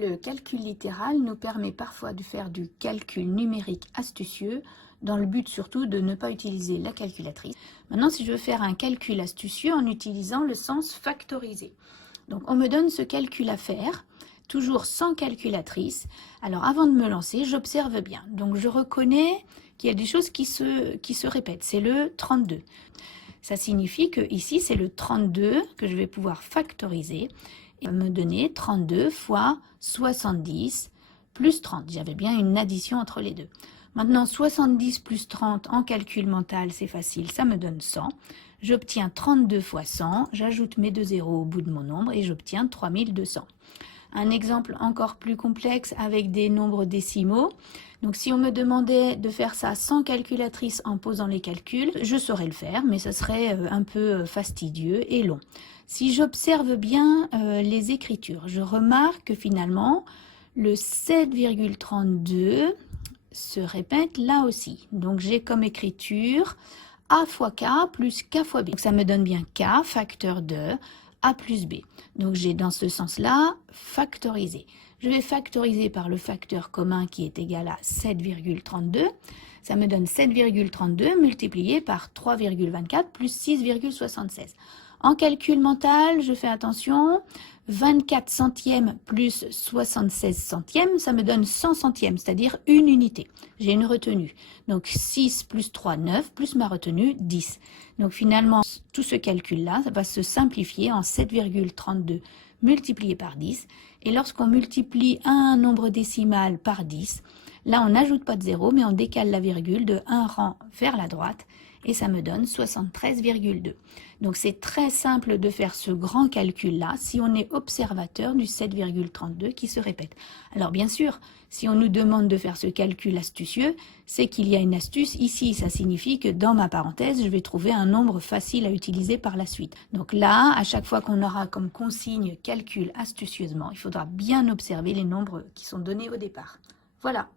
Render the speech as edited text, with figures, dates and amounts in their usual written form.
Le calcul littéral nous permet parfois de faire du calcul numérique astucieux, dans le but surtout de ne pas utiliser la calculatrice. Maintenant, si je veux faire un calcul astucieux en utilisant le sens factoriser. Donc, on me donne ce calcul à faire, toujours sans calculatrice. Alors, avant de me lancer, j'observe bien. Donc, je reconnais qu'il y a des choses qui se répètent. C'est le 32. Ça signifie que ici, c'est le 32 que je vais pouvoir factoriser et me donner 32 fois 70 plus 30. J'avais bien une addition entre les deux. Maintenant, 70 plus 30 en calcul mental, c'est facile, ça me donne 100. J'obtiens 32 fois 100, j'ajoute mes deux zéros au bout de mon nombre et j'obtiens 3200. Un exemple encore plus complexe avec des nombres décimaux. Donc si on me demandait de faire ça sans calculatrice en posant les calculs, je saurais le faire, mais ce serait un peu fastidieux et long. Si j'observe bien les écritures, je remarque que finalement, le 7,32 se répète là aussi. Donc j'ai comme écriture A fois K plus K fois B. Donc ça me donne bien K, facteur de A plus B. Donc j'ai dans ce sens-là factorisé. Je vais factoriser par le facteur commun qui est égal à 7,32. Ça me donne 7,32 multiplié par 3,24 plus 6,76. En calcul mental, je fais attention, 24 centièmes plus 76 centièmes, ça me donne 100 centièmes, c'est-à-dire une unité. J'ai une retenue. Donc 6 plus 3, 9, plus ma retenue, 10. Donc finalement, tout ce calcul-là, ça va se simplifier en 7,32 multiplié par 10. Et lorsqu'on multiplie un nombre décimal par 10, là on n'ajoute pas de 0, mais on décale la virgule de un rang vers la droite. Et ça me donne 73,2. Donc c'est très simple de faire ce grand calcul-là si on est observateur du 7,32 qui se répète. Alors bien sûr, si on nous demande de faire ce calcul astucieux, c'est qu'il y a une astuce ici. Ça signifie que dans ma parenthèse, je vais trouver un nombre facile à utiliser par la suite. Donc là, à chaque fois qu'on aura comme consigne calcul astucieusement, il faudra bien observer les nombres qui sont donnés au départ. Voilà.